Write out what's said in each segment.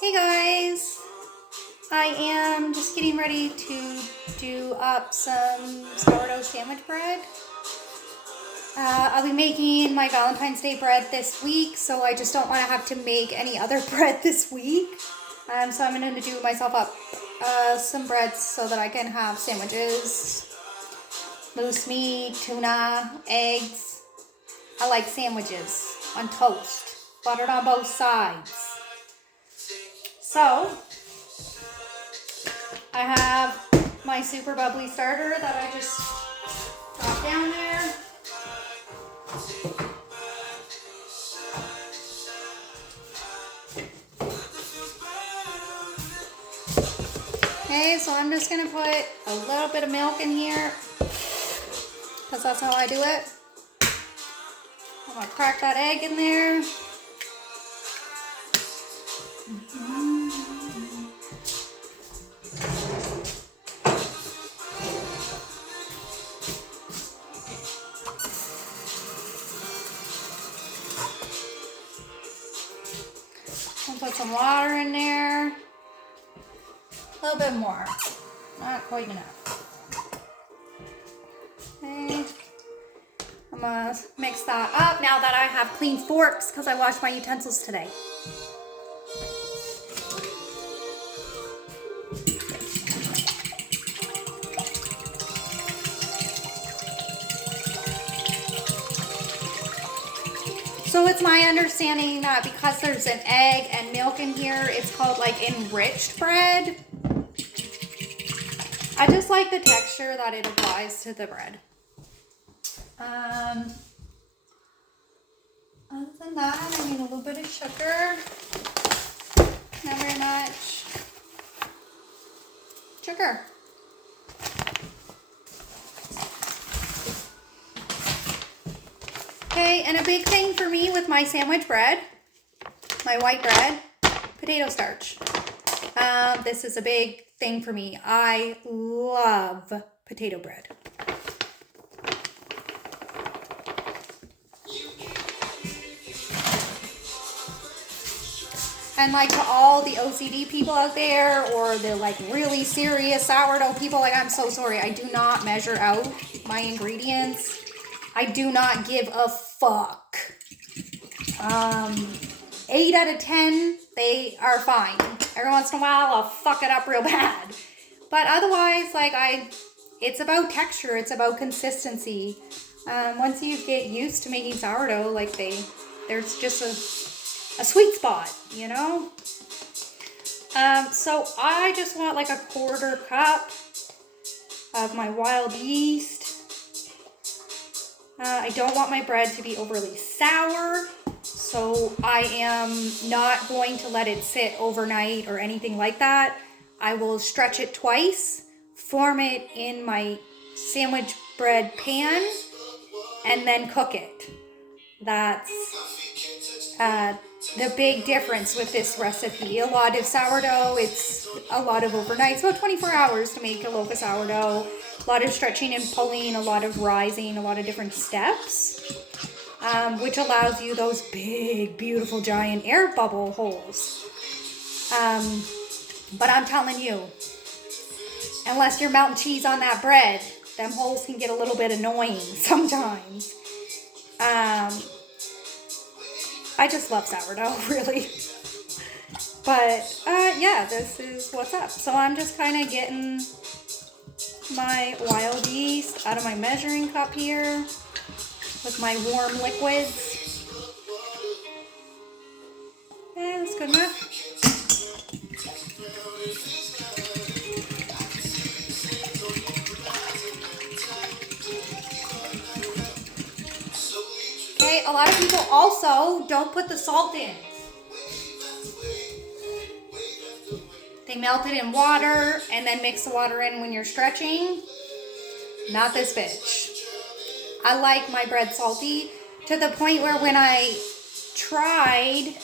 Hey guys, I am just getting ready to do up some sourdough sandwich bread. I'll be making my Valentine's Day bread this week, so I just don't want to have to make any other bread this week. So I'm going to do myself up some breads so that I can have sandwiches, loose meat, tuna, eggs. I like sandwiches on toast, buttered on both sides. So, I have my super bubbly starter that I just dropped down there. Okay, so I'm just going to put a little bit of milk in here because that's how I do it. I'm going to crack that egg in there. I'll put some water in there. A little bit more. Not quite enough. Okay. I'm gonna mix that up now that I have clean forks because I washed my utensils today. So it's my understanding that because there's an egg and milk in here, it's called like enriched bread. I just like the texture that it applies to the bread. Other than that, I need a little bit of sugar. Not very much. Sugar. Okay, and a big thing for me with my sandwich bread, my white bread, potato starch. This is a big thing for me. I love potato bread. And like to all the OCD people out there or the like really serious sourdough people, like I'm so sorry. I do not measure out my ingredients. I do not give a fuck. 8 out of 10, they are fine. Every once in a while, I'll fuck it up real bad. But otherwise, like it's about texture. It's about consistency. Once you get used to making sourdough, like there's just a sweet spot, you know? So I just want like a 1/4 cup of my wild yeast. I don't want my bread to be overly sour, so I am not going to let it sit overnight or anything like that. I will stretch it twice, form it in my sandwich bread pan, and then cook it. That's the big difference with this recipe. A lot of sourdough, it's a lot of overnight. It's about 24 hours to make a loaf of sourdough. A lot of stretching and pulling, a lot of rising, a lot of different steps, which allows you those big, beautiful, giant air bubble holes. But I'm telling you, unless you're melting cheese on that bread, them holes can get a little bit annoying sometimes. I just love sourdough, really. But, yeah, this is what's up. So I'm just kind of getting my wild yeast out of my measuring cup here with my warm liquids. And that's good enough. Okay, a lot of people also don't put the salt in. They melt it in water and then mix the water in when you're stretching. Not this bitch. I like my bread salty to the point where when I tried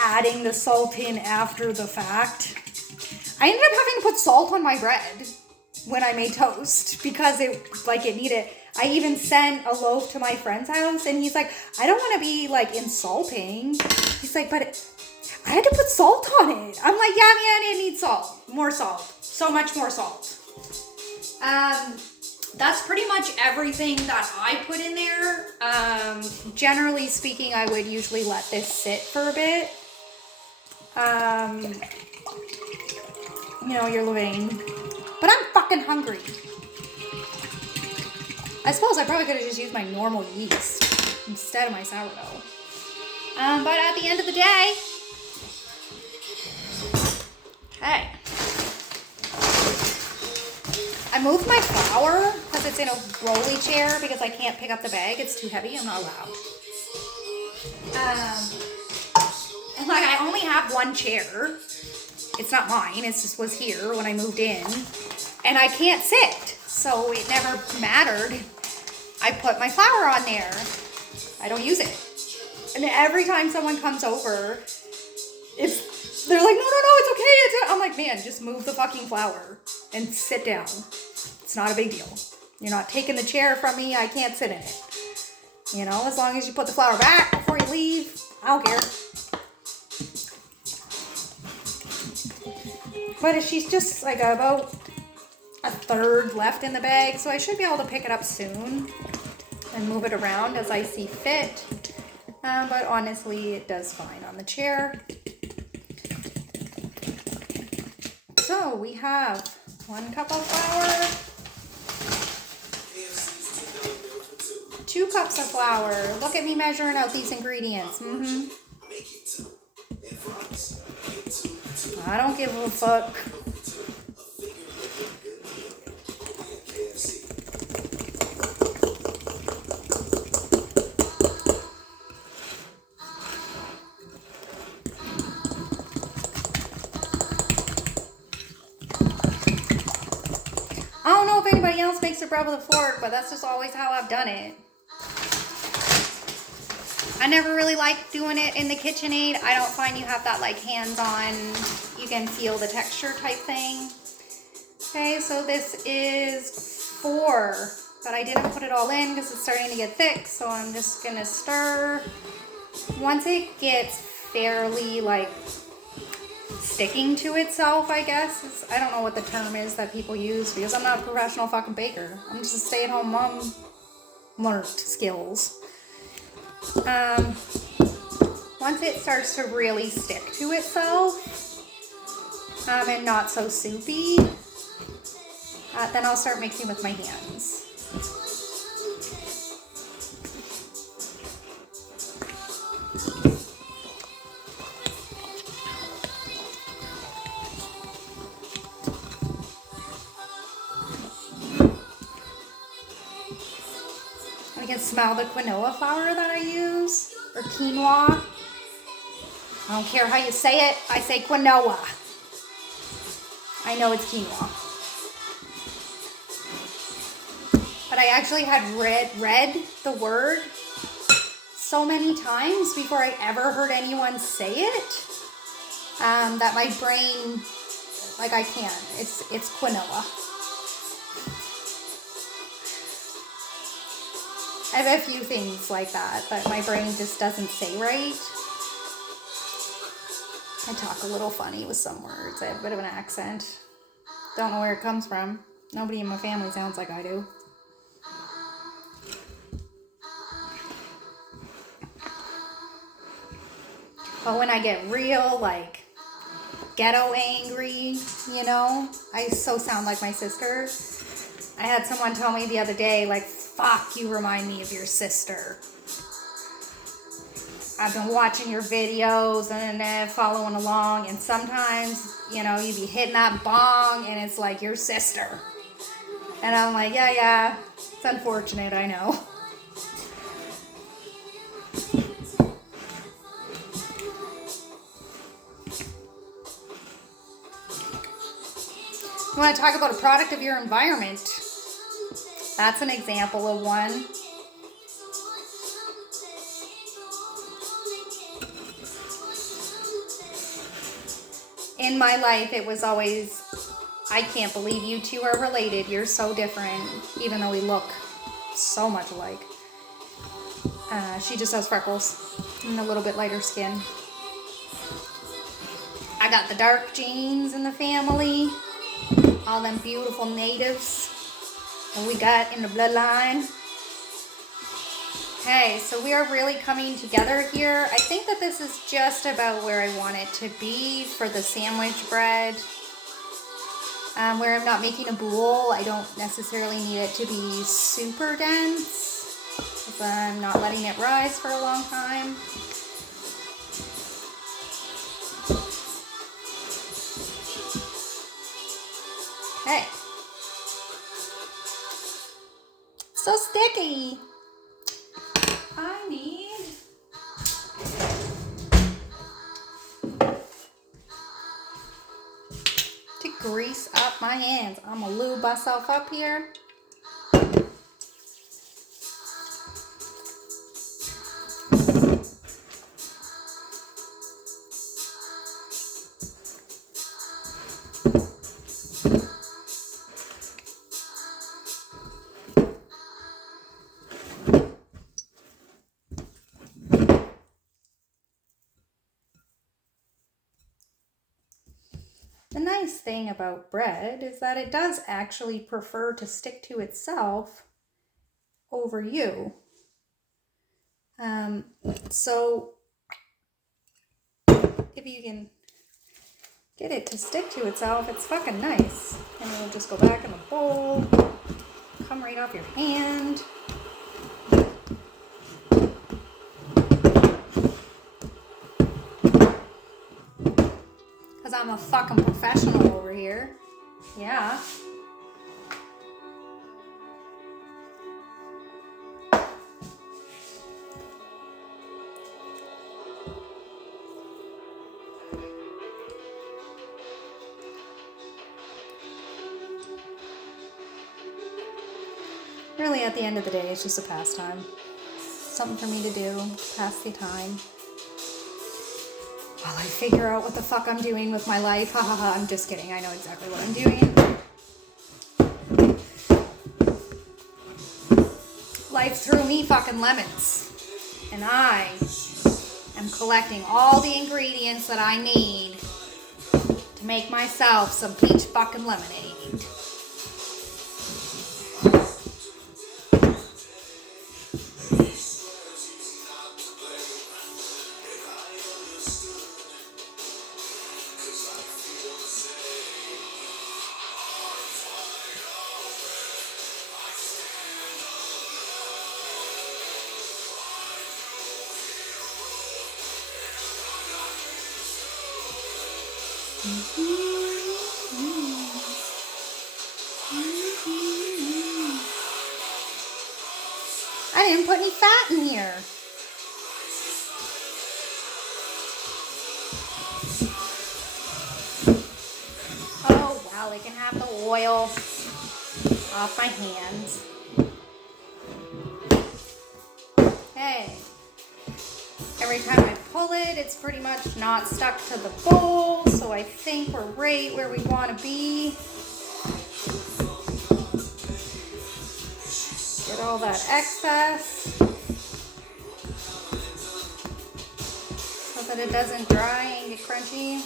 adding the salt in after the fact, I ended up having to put salt on my bread when I made toast because it needed. I even sent a loaf to my friend's house and he's like, I don't want to be like insulting. He's like, but I had to put salt on it. I'm like, yeah, man, it needs salt. More salt. So much more salt. That's pretty much everything that I put in there. Generally speaking, I would usually let this sit for a bit. You know, you're living. But I'm fucking hungry. I suppose I probably could have just used my normal yeast instead of my sourdough. But at the end of the day, hey. I moved my flour because it's in a rolly chair because I can't pick up the bag. It's too heavy. I'm not allowed. And like I only have one chair. It's not mine. It just was here when I moved in. And I can't sit. So it never mattered. I put my flour on there. I don't use it. And every time someone comes over, they're like, no, it's okay. I'm like, man, just move the fucking flour and sit down. It's not a big deal. You're not taking the chair from me. I can't sit in it. You know, as long as you put the flour back before you leave, I don't care. But she's just like about a third left in the bag, so I should be able to pick it up soon and move it around as I see fit. But honestly, it does fine on the chair. So we have 1 cup of flour, 2 cups of flour. Look at me measuring out these ingredients. I don't give a fuck. I don't know if anybody else makes their bread with a fork, but that's just always how I've done it. I never really like doing it in the KitchenAid. I don't find you have that like hands-on, you can feel the texture type thing. Okay, so this is 4, but I didn't put it all in because it's starting to get thick, so I'm just gonna stir. Once it gets fairly like sticking to itself, I guess. I don't know what the term is that people use because I'm not a professional fucking baker. I'm just a stay-at-home mom, learned skills. Once it starts to really stick to itself and not so soupy, then I'll start mixing with my hands. I can smell the quinoa flour that I use, or quinoa. I don't care how you say it, I say quinoa. I know it's quinoa. But I actually had read the word so many times before I ever heard anyone say it, that my brain, like I can't, it's quinoa. I have a few things like that my brain just doesn't say right. I talk a little funny with some words. I have a bit of an accent. Don't know where it comes from. Nobody in my family sounds like I do. But when I get real, like, ghetto angry, you know, I so sound like my sister. I had someone tell me the other day, like, fuck, you remind me of your sister. I've been watching your videos and following along, and sometimes, you know, you be hitting that bong and it's like your sister. And I'm like, yeah, it's unfortunate, I know. You want to talk about a product of your environment? That's an example of one. In my life, it was always, I can't believe you two are related. You're so different, even though we look so much alike. She just has freckles and a little bit lighter skin. I got the dark genes in the family. All them beautiful natives that we got in the bloodline. Okay, so we are really coming together here. I think that this is just about where I want it to be for the sandwich bread. Where I'm not making a boule, I don't necessarily need it to be super dense, because I'm not letting it rise for a long time. Okay. So sticky. I need to grease up my hands. I'm gonna lube myself up here. The nice thing about bread is that it does actually prefer to stick to itself over you. So if you can get it to stick to itself, it's fucking nice. And it'll just go back in the bowl, come right off your hand. Because I'm a fucking professional over here. Yeah. Really, at the end of the day, it's just a pastime. Something for me to do, pass the time. While I figure out what the fuck I'm doing with my life. Ha ha ha, I'm just kidding. I know exactly what I'm doing. Life threw me fucking lemons. And I am collecting all the ingredients that I need to make myself some peach fucking lemonade. I didn't put any fat in here. Oh, wow, they can have the oil off my hands. Okay. Every time I pull it, it's pretty much not stuck to the bowl, so I think we're right where we want to be. Get all that excess so that it doesn't dry and get crunchy.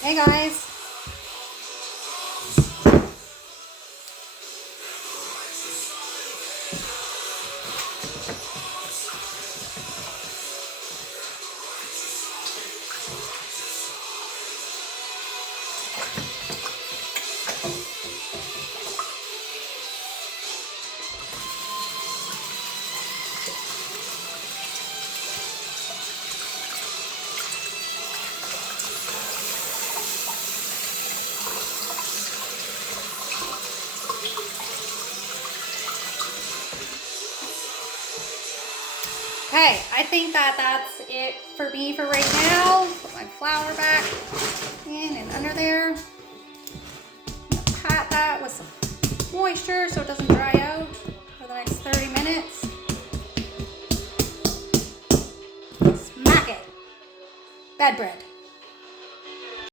Hey guys. Okay, I think that that's it for me for right now. Put my flour back. there. Pat that with some moisture so it doesn't dry out for the next 30 minutes. Smack it. Bad bread.